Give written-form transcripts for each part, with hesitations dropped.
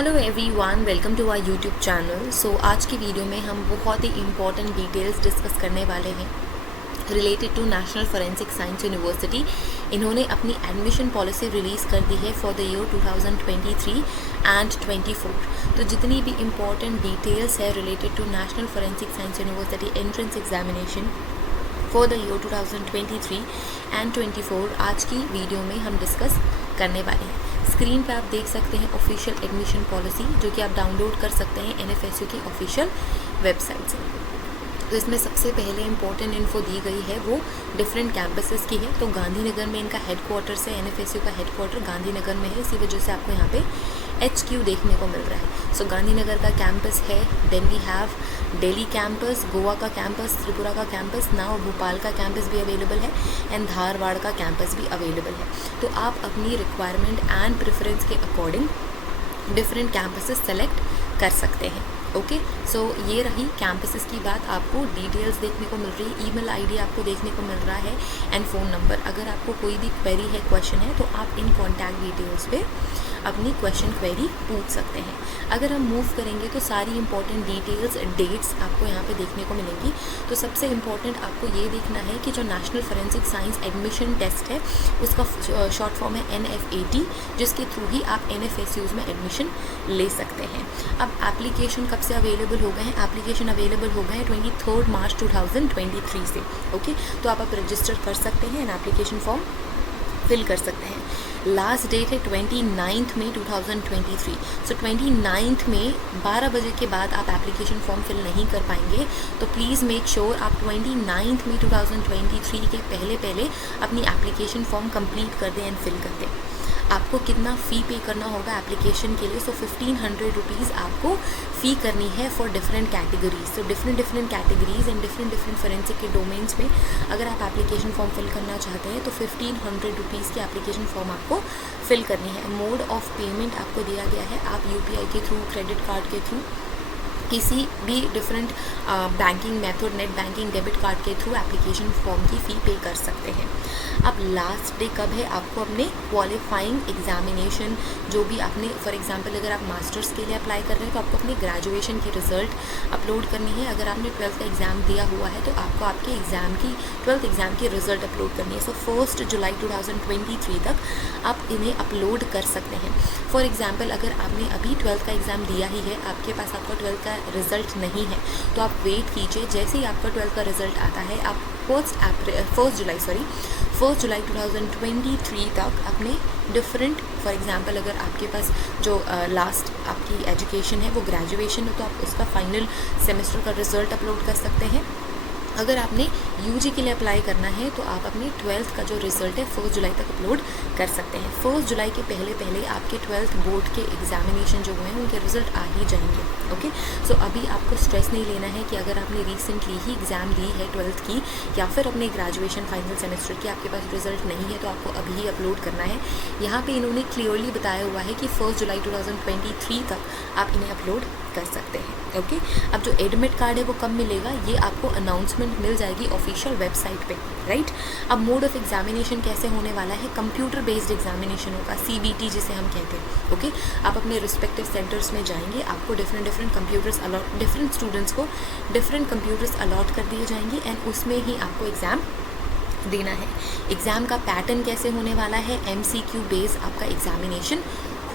Hello everyone, welcome to our YouTube channel. So आज की video में हम बहुत ही इंपॉर्टेंट डिटेल्स डिस्कस करने वाले हैं related to national forensic science university. इन्होंने अपनी एडमिशन पॉलिसी रिलीज़ कर दी है फॉर द ईयर 2023 एंड 24। तो जितनी भी इम्पॉर्टेंट डिटेल्स है related to national forensic science university entrance examination for the year 2023 and 24 आज की वीडियो में हम डिस्कस करने वाले हैं। स्क्रीन पे आप देख सकते हैं ऑफिशियल एडमिशन पॉलिसी, जो कि आप डाउनलोड कर सकते हैं एनएफएसयू की ऑफिशियल वेबसाइट से। तो इसमें सबसे पहले इंपॉर्टेंट इन्फो दी गई है वो डिफरेंट कैंपसेस की है। तो गांधीनगर में इनका हेडक्वार्टर है, एनएफएसयू का हेडक्वार्टर गांधीनगर में है, इसी वजह से आपको यहाँ पे HQ देखने को मिल रहा है। सो गांधीनगर का कैंपस है, then we have Delhi campus, Goa का कैंपस, त्रिपुरा का कैंपस, नाउ भोपाल का कैंपस भी अवेलेबल है एंड धारवाड़ का कैंपस भी अवेलेबल है। तो आप अपनी रिक्वायरमेंट एंड प्रेफरेंस के अकॉर्डिंग डिफरेंट कैंपसेस सेलेक्ट कर सकते हैं। ओके, सो ये रही कैंपसेस की बात। आपको डिटेल्स देखने को मिल रही है, ईमेल आईडी आपको देखने को मिल रहा है एंड फ़ोन नंबर। अगर आपको कोई भी क्वेरी है, क्वेश्चन है, तो आप इन कॉन्टैक्ट डिटेल्स पे अपनी क्वेश्चन क्वेरी पूछ सकते हैं। अगर हम मूव करेंगे तो सारी इंपॉर्टेंट डिटेल्स, डेट्स आपको यहाँ पे देखने को मिलेंगी। तो सबसे इम्पॉर्टेंट आपको ये देखना है कि जो national forensic science admission test है उसका शॉर्ट फॉर्म है NFAT, जिसके थ्रू ही आप NFSUs में एडमिशन ले सकते हैं। अब एप्लीकेशन कब से अवेलेबल हो गए हैं? एप्लीकेशन अवेलेबल हो गए हैं 23 मार्च 2023 से। ओके, तो आप रजिस्टर कर सकते हैं एंड एप्लीकेशन फॉर्म फिल कर सकते हैं। लास्ट डेट है 29 मई 2023। सो 29 में 12 बजे के बाद आप एप्लीकेशन फॉर्म फिल नहीं कर पाएंगे। तो प्लीज़ मेक श्योर आप 29 मई 2023 के पहले अपनी एप्लीकेशन फॉर्म कंप्लीट कर दें एंड फिल कर दें। आपको कितना फ़ी पे करना होगा एप्लीकेशन के लिए? सो 1500 रुपीज़ आपको फ़ी करनी है फॉर डिफरेंट कैटेगरीज। तो different categories and different forensic के डोमेन्स में अगर आप एप्लीकेशन फॉर्म फिल करना चाहते हैं तो 1500 रुपीज़ की एप्लीकेशन फॉर्म आपको फिल करनी है। मोड ऑफ पेमेंट आपको दिया गया है, आप UPI के थ्रू, क्रेडिट कार्ड के थ्रू, किसी भी different banking method, net banking, debit card के थ्रू एप्लीकेशन फॉर्म की फ़ी पे कर सकते हैं। अब लास्ट डे कब है? आपको अपने क्वालिफाइंग एग्जामिनेशन जो भी आपने, फॉर एग्जांपल अगर आप मास्टर्स के लिए अप्लाई कर रहे हैं तो आपको अपने ग्रेजुएशन की रिज़ल्ट अपलोड करनी है। अगर आपने 12th का एग्ज़ाम दिया हुआ है तो आपको आपके एग्ज़ाम की 12th एग्ज़ाम की रिज़ल्ट अपलोड करनी है। सो 1 जुलाई 2023 तक आप इन्हें अपलोड कर सकते हैं। फॉर एग्ज़ाम्पल अगर आपने अभी 12th का एग्ज़ाम दिया ही है, आपके पास आपका 12th का रिज़ल्ट नहीं है, तो आप वेट कीजिए। जैसे ही आपका 12th का रिज़ल्ट आता है आप 1 जुलाई 2023 तक अपने डिफरेंट, फॉर एग्जांपल अगर आपके पास जो लास्ट आपकी एजुकेशन है वो ग्रेजुएशन है तो आप उसका फाइनल सेमेस्टर का रिज़ल्ट अपलोड कर सकते हैं। अगर आपने UG के लिए अप्लाई करना है तो आप अपने 12th का जो रिज़ल्ट है 1 जुलाई तक अपलोड कर सकते हैं। 1 जुलाई के पहले आपके 12th बोर्ड के एग्जामिनेशन जो हुए हैं उनके रिज़ल्ट आ ही जाएंगे। ओके, सो अभी आपको स्ट्रेस नहीं लेना है कि अगर आपने रिसेंटली ही एग्ज़ाम दी है 12th की या फिर अपने ग्रेजुएशन फाइनल सेमेस्टर की, आपके पास रिज़ल्ट नहीं है तो आपको अभी ही अपलोड करना है। यहाँ पर इन्होंने क्लियरली बताया हुआ है कि 1 जुलाई 2023 तक आप इन्हें अपलोड कर सकते हैं। ओके, अब जो एडमिट कार्ड है वो कब मिलेगा? ये आपको अनाउंसमेंट मिल जाएगी ऑफिशियल वेबसाइट पे, राइट। अब मोड ऑफ एग्जामिनेशन कैसे होने वाला है? कंप्यूटर बेस्ड एग्जामिनेशन होगा, CBT जिसे हम कहते हैं। ओके, आप अपने रिस्पेक्टिव सेंटर्स में जाएंगे, आपको different computers allot, different students को डिफरेंट कंप्यूटर्स अलॉट कर दिए जाएंगे एंड उसमें ही आपको एग्ज़ाम देना है। एग्ज़ाम का पैटर्न कैसे होने वाला है? MCQ बेस्ड आपका एग्जामिनेशन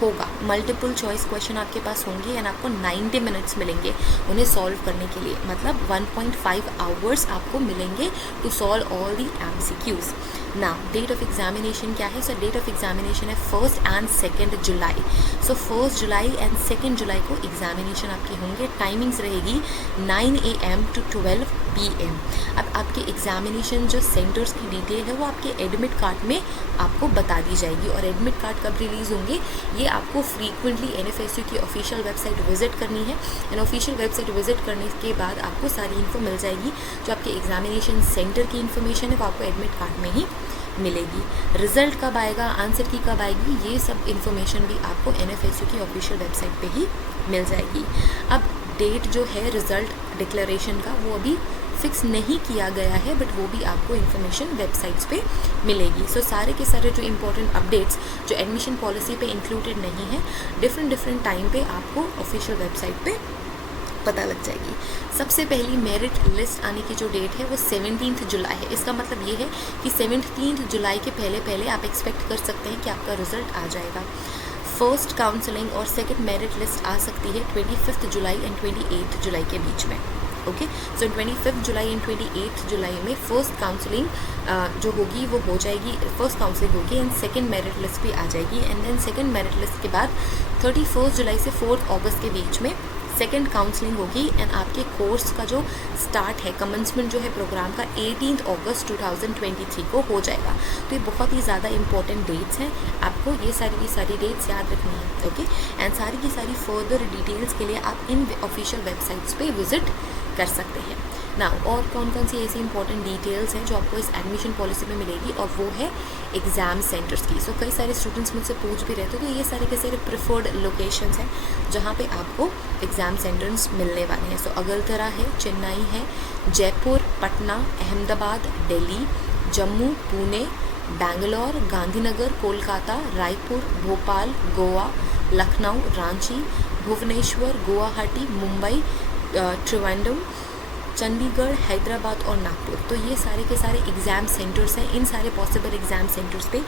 होगा। मल्टीपल चॉइस क्वेश्चन आपके पास होंगे एंड आपको 90 मिनट्स मिलेंगे उन्हें सॉल्व करने के लिए, मतलब 1.5 आवर्स आपको मिलेंगे to solve all the MCQs। ना डेट ऑफ एग्जामिनेशन क्या है? सो डेट ऑफ एग्जामिनेशन है 1 and 2 July. So 1 July and 2 जुलाई को एग्जामिनेशन आपके होंगे। टाइमिंग्स रहेगी 9 AM to 12 PM। अब आपके एग्जामिनेशन जो सेंटर्स की डिटेल है वो आपके एडमिट कार्ड में आपको बता दी जाएगी। और एडमिट कार्ड कब रिलीज़ होंगे ये आपको फ्रीक्वेंटली NFSU की ऑफिशियल वेबसाइट विजिट करनी है एंड ऑफिशियल वेबसाइट विजिट करने के बाद आपको सारी इन्फो मिल जाएगी। जो आपके एग्जामिनेशन सेंटर की इन्फॉर्मेशन है वो आपको एडमिट कार्ड में ही मिलेगी। रिज़ल्ट कब आएगा, आंसर की कब आएगी, ये सब इन्फॉर्मेशन भी आपको NFSU की ऑफिशियल वेबसाइट पे ही मिल जाएगी। अब डेट जो है रिज़ल्ट डिक्लेरेशन का वो अभी फिक्स नहीं किया गया है, बट वो भी आपको इन्फॉर्मेशन वेबसाइट्स पे मिलेगी। सो सारे के सारे जो इम्पोर्टेंट अपडेट्स जो एडमिशन पॉलिसी पे इंक्लूडेड नहीं है, डिफरेंट टाइम पे आपको ऑफिशियल वेबसाइट पे पता लग जाएगी। सबसे पहली मेरिट लिस्ट आने की जो डेट है वो 17 जुलाई है। इसका मतलब ये है कि 17 जुलाई के पहले आप एक्सपेक्ट कर सकते हैं कि आपका रिजल्ट आ जाएगा। फर्स्ट काउंसलिंग और सेकंड मेरिट लिस्ट आ सकती है 25 जुलाई एंड 28 जुलाई के बीच में। ओके, सो 25 जुलाई एंड 28 जुलाई में फर्स्ट काउंसलिंग जो होगी वो हो जाएगी, फर्स्ट काउंसलिंग होगी एंड सेकंड मेरिट लिस्ट भी आ जाएगी। And then second merit list के बाद 31 जुलाई से 4 अगस्त के बीच में सेकंड काउंसलिंग होगी एंड आपके कोर्स का जो स्टार्ट है, कमेंसमेंट जो है प्रोग्राम का 18 अगस्त 2023 को हो जाएगा। तो ये बहुत ही ज़्यादा इंपॉर्टेंट डेट्स हैं, आपको ये सारी की सारी डेट्स याद रखनी है। ओके, एंड सारी की सारी फर्दर डिटेल्स के लिए आप इन ऑफिशियल वेबसाइट्स पे विजिट कर सकते हैं। नाउ और कौन कौन सी ऐसी इंपॉर्टेंट डिटेल्स हैं जो आपको इस एडमिशन पॉलिसी में मिलेगी, और वो है एग्ज़ाम सेंटर्स की। सो कई सारे स्टूडेंट्स मुझसे पूछ भी रहे थे, तो ये सारे के सारे प्रिफर्ड लोकेशंस हैं जहाँ पे आपको एग्ज़ाम सेंटर्स मिलने वाले हैं। सो अगलतरा है, चेन्नई है, जयपुर, पटना, अहमदाबाद, दिल्ली, जम्मू, पुणे, बैंगलोर, गांधीनगर, कोलकाता, रायपुर, भोपाल, गोवा, लखनऊ, रांची, भुवनेश्वर, गुवाहाटी, मुंबई, त्रिवेंद्रम, चंडीगढ़, हैदराबाद और नागपुर। तो ये सारे के सारे एग्ज़ाम सेंटर्स हैं। इन सारे पॉसिबल एग्ज़ाम सेंटर्स पे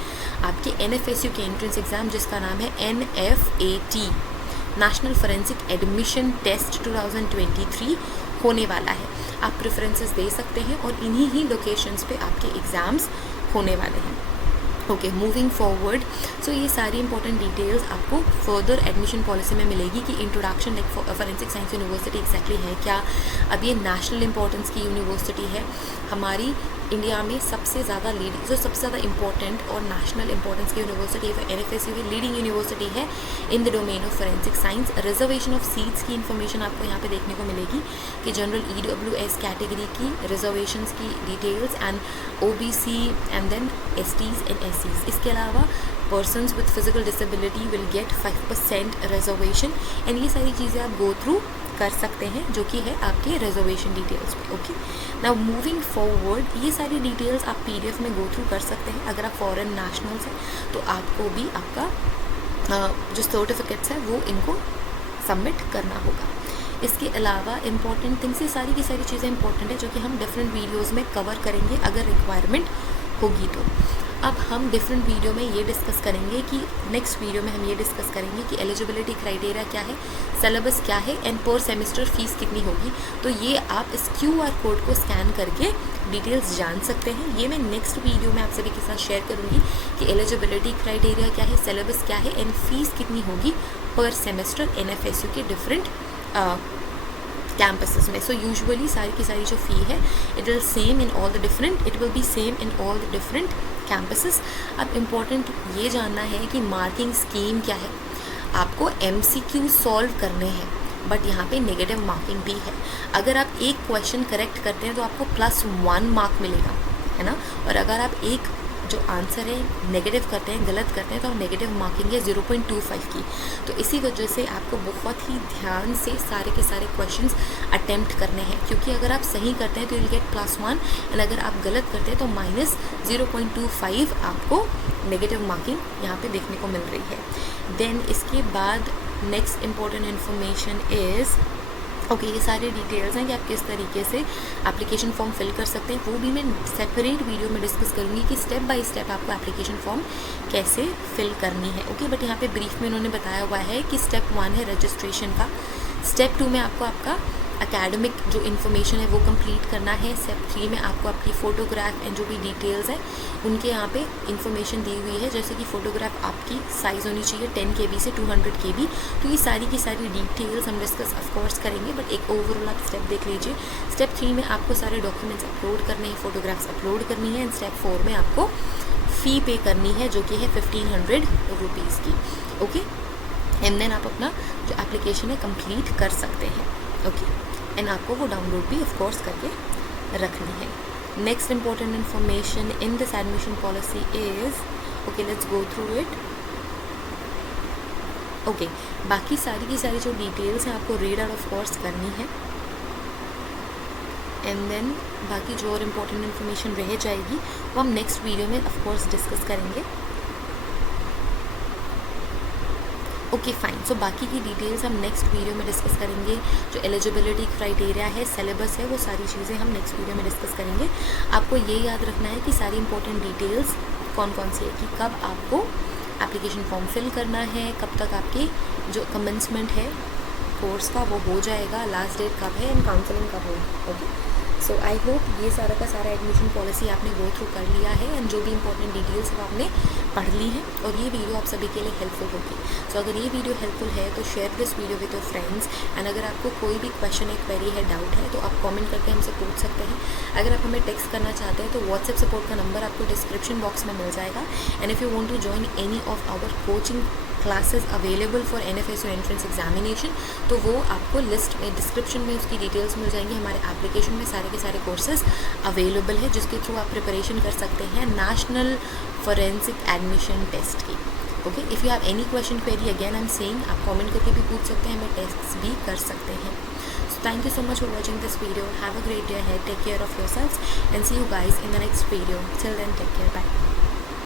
आपके NFSU के एंट्रेंस एग्ज़ाम, जिसका नाम है NFAT, national forensic admission test 2023 होने वाला है। आप प्रेफरेंसेस दे सकते हैं और इन्हीं ही लोकेशंस पे आपके एग्ज़ाम्स होने वाले हैं। ओके, मूविंग फॉरवर्ड, सो ये सारी इंपॉर्टेंट डिटेल्स आपको फर्दर एडमिशन पॉलिसी में मिलेगी कि introduction like forensic science university exactly है क्या। अब ये नेशनल इंपॉर्टेंस की यूनिवर्सिटी है, हमारी इंडिया में सबसे ज़्यादा लीडिंग, जो सबसे ज़्यादा इंपॉर्टेंट और नेशनल इंपॉर्टेंस की यूनिवर्सिटी है NFSU है, लीडिंग यूनिवर्सिटी है in the domain of forensic science. Reservation of seats की इन्फॉर्मेशन आपको यहाँ पे देखने को मिलेगी कि जनरल EWS कैटेगरी की रिजर्वेशंस की details and OBC and then STs and SCs। इसके अलावा persons with physical disability will get 5% reservation and ये सारी चीज़ें आप गो थ्रू कर सकते हैं जो कि है आपके रिजर्वेशन डिटेल्स पे। ओके, नाउ मूविंग फॉरवर्ड, ये सारी डिटेल्स आप PDF में गो थ्रू कर सकते हैं। अगर आप फॉरेन नेशनल्स हैं तो आपको भी आपका जो सर्टिफिकेट्स है वो इनको सबमिट करना होगा। इसके अलावा इंपॉर्टेंट थिंग्स, ये सारी की सारी चीज़ें इंपॉर्टेंट है जो कि हम डिफरेंट वीडियोज़ में कवर करेंगे अगर रिक्वायरमेंट होगी तो। अब हम डिफरेंट वीडियो में ये डिस्कस करेंगे कि नेक्स्ट वीडियो में हम ये डिस्कस करेंगे कि एलिजिबिलिटी क्राइटेरिया क्या है, सिलेबस क्या है एंड पर सेमेस्टर फीस कितनी होगी। तो ये आप इस QR कोड को स्कैन करके डिटेल्स जान सकते हैं। ये मैं नेक्स्ट वीडियो में आप सभी के साथ शेयर करूँगी कि एलिजिबिलिटी क्राइटेरिया क्या है, सिलेबस क्या है एंड फीस कितनी होगी पर सेमेस्टर NFSU के डिफरेंट कैंपसेस में। सो यूजुअली सारी की सारी जो फ़ी है it will be same in all the different campuses. अब इम्पॉर्टेंट ये जानना है कि मार्किंग स्कीम क्या है। आपको MCQ सॉल्व करने हैं बट यहाँ पे नेगेटिव मार्किंग भी है। अगर आप एक क्वेश्चन करेक्ट करते हैं तो आपको +1 मार्क मिलेगा, है ना। और अगर आप एक जो आंसर है नेगेटिव करते हैं, गलत करते हैं, तो नेगेटिव मार्किंग है 0.25 की। तो इसी वजह से आपको बहुत ही ध्यान से सारे के सारे क्वेश्चंस अटेम्प्ट करने हैं, क्योंकि अगर आप सही करते हैं तो you'll get +1 एंड अगर आप गलत करते हैं तो -0.25 आपको नेगेटिव मार्किंग यहाँ पे देखने को मिल रही है। देन इसके बाद next important information is okay, ये सारे डिटेल्स हैं कि आप किस तरीके से एप्लीकेशन फॉर्म फिल कर सकते हैं। वो भी मैं सेपरेट वीडियो में डिस्कस करूँगी कि स्टेप बाय स्टेप आपको एप्लीकेशन फॉर्म कैसे फिल करनी है। ओके, बट यहाँ पे ब्रीफ में उन्होंने बताया हुआ है कि स्टेप 1 है रजिस्ट्रेशन का, स्टेप 2 में आपको आपका एकेडमिक जो इन्फॉर्मेशन है वो कंप्लीट करना है, स्टेप 3 में आपको आपकी फ़ोटोग्राफ एंड जो भी डिटेल्स है उनके यहाँ पे इन्फॉर्मेशन दी हुई है, जैसे कि फ़ोटोग्राफ आपकी साइज़ होनी चाहिए 10 KB से 200 KB। तो ये सारी की सारी डिटेल्स हम डिस्कस ऑफकोर्स करेंगे, बट एक ओवरऑल आप स्टेप देख लीजिए। स्टेप 3 में आपको सारे डॉक्यूमेंट्स अपलोड करने हैं, फ़ोटोग्राफ्स अपलोड करनी है एंड स्टेप 4 में आपको फ़ी पे करनी है जो कि है 1500 रुपीज़ की। ओके, एंड देन आप अपना जो एप्लीकेशन है कंप्लीट कर सकते हैं। ओके, एंड आपको वो डाउनलोड भी ऑफ कोर्स करके रखनी है। Next important information in this admission policy is okay, let's go through it. Okay, बाकी सारी की सारी जो डिटेल्स हैं आपको रीड आउट ऑफ कोर्स करनी है एंड देन बाकी जो और इम्पोर्टेंट इन्फॉर्मेशन रह जाएगी वो हम नेक्स्ट वीडियो में ऑफ कोर्स डिस्कस करेंगे। ओके फाइन, सो बाकी की डिटेल्स हम नेक्स्ट वीडियो में डिस्कस करेंगे। जो एलिजिबिलिटी क्राइटेरिया है, सिलेबस है, वो सारी चीज़ें हम नेक्स्ट वीडियो में डिस्कस करेंगे। आपको ये याद रखना है कि सारी इंपॉर्टेंट डिटेल्स कौन कौन सी है, कि कब आपको एप्लीकेशन फॉर्म फिल करना है, कब तक आपकी जो कमेंसमेंट है कोर्स का वो हो जाएगा, लास्ट डेट कब है एंड काउंसलिंग कब होगा। ओके, सो आई होप ये सारा का सारा एडमिशन पॉलिसी आपने गो थ्रू कर लिया है एंड जो भी इंपॉर्टेंट डिटेल्स वो आपने पढ़ ली है और ये वीडियो आप सभी के लिए हेल्पफुल होगी। सो अगर ये वीडियो हेल्पफुल है तो share this video with your friends and अगर आपको कोई भी क्वेश्चन है, क्वेरी है, डाउट है तो आप कमेंट करके हमसे पूछ सकते हैं। अगर आप हमें टेक्स्ट करना चाहते हैं तो व्हाट्सएप सपोर्ट का नंबर आपको डिस्क्रिप्शन बॉक्स में मिल जाएगा। And if you want to join any of our coaching classes available for NFSO entrance examination तो वो आपको लिस्ट में डिस्क्रिप्शन में उसकी डिटेल्स मिल जाएंगी। हमारे एप्लीकेशन में सारे के सारे कोर्सेज अवेलेबल है जिसके थ्रू आप प्रिपरेशन कर सकते हैं नेशनल फॉरेंसिक एडमिशन टेस्ट की। Okay, if you have any question, query, again I am saying आप कमेंट करके भी पूछ सकते हैं, हमें टेस्ट भी कर सकते हैं। So thank you so much for watching this video. Have a great day ahead, take care of yourselves and see you guys in the next video. Till then take care, bye.